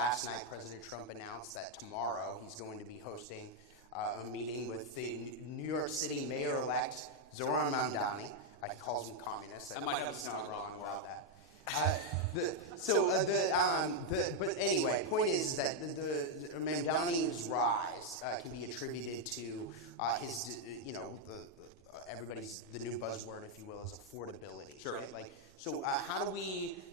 last night, President Trump announced that tomorrow he's going to be hosting a meeting with the New York City Mayor-elect Zohran Mamdani. He calls him communist. I might have not wrong about that. But anyway, point is that the Mamdani's rise can be attributed to his, everybody's, the new buzzword, if you will, is affordability. Sure. Right? Like, so how do we,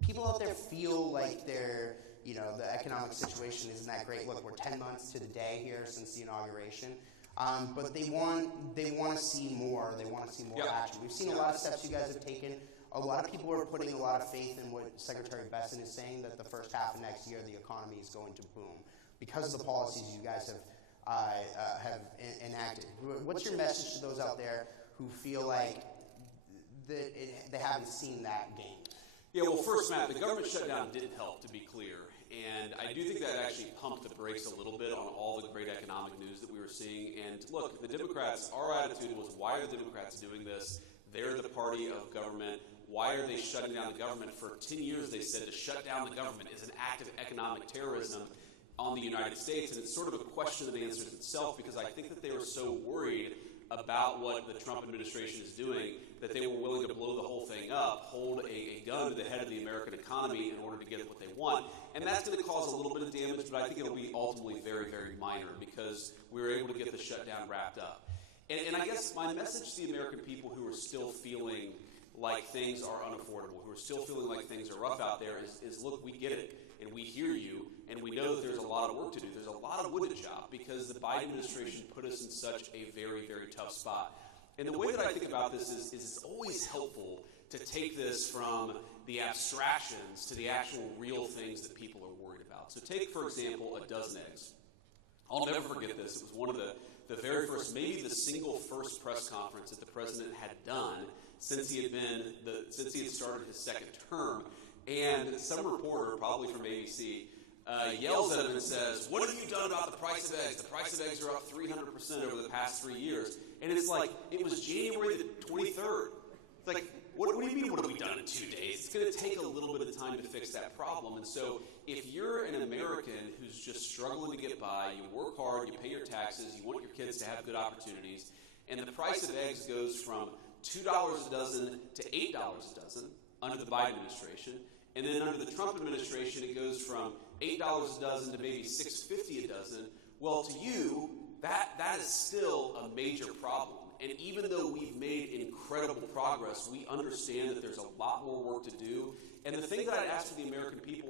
people out there feel like they're, the economic situation isn't that great. Look, we're 10 months to the day here since the inauguration. But they want to see more. They want to see more action. We've seen a lot of steps you guys have taken. A lot of people are putting a lot of faith in what Secretary Bessent is saying, that the first half of next year the economy is going to boom because of the policies you guys have enacted. What's your message to those out there who feel like they haven't seen that gain? Yeah, well, first, Matt, the government shutdown didn't help, to be clear. And I do think that actually pumped the brakes a little bit on all the great economic news that we were seeing. And look, the Democrats, our attitude was, why are the Democrats doing this? They're the party of government. Why are they shutting down the government? For 10 years, they said to shut down the government is an act of economic terrorism on the United States. And it's sort of a question that answers itself, because I think that they were so worried about what the Trump administration is doing that they were willing to blow the whole thing up, hold a gun to the head of the American economy in order to get what they want. And that's going to cause a little bit of damage, but I think it'll be ultimately very, very minor, because we were able to get the shutdown wrapped up. And I guess my message to the American people who are still feeling like things are unaffordable, who are still feeling like things are rough out there is look, we get it, and we hear you, and we know that there's a lot of work to do. There's a lot of wood to chop, because the Biden administration put us in such a very, very tough spot. And the way that I think about this is it's always helpful to take this from the abstractions to the actual real things that people are worried about. So take, for example, a dozen eggs. I'll never forget this. It was one of the very first, maybe the single first press conference that the president had done since he had started his second term. And some reporter, probably from ABC, yells at him and says, "What have you done about the price of eggs? The price of eggs are up 300% over the past 3 years." And it's like, it was January the 23rd. It's like, what do you mean, what have we done in 2 days? It's going to take a little bit of time to fix that problem. And so if you're an American who's just struggling to get by, you work hard, you pay your taxes, you want your kids to have good opportunities, and the price of eggs goes from $2 a dozen to $8 a dozen under the Biden administration, and then under the Trump administration it goes from $8 a dozen to maybe $6.50 a dozen, well, to you, that is still a major problem. And even though we've made incredible progress, we understand that there's a lot more work to do. And the thing that I'd ask for the American people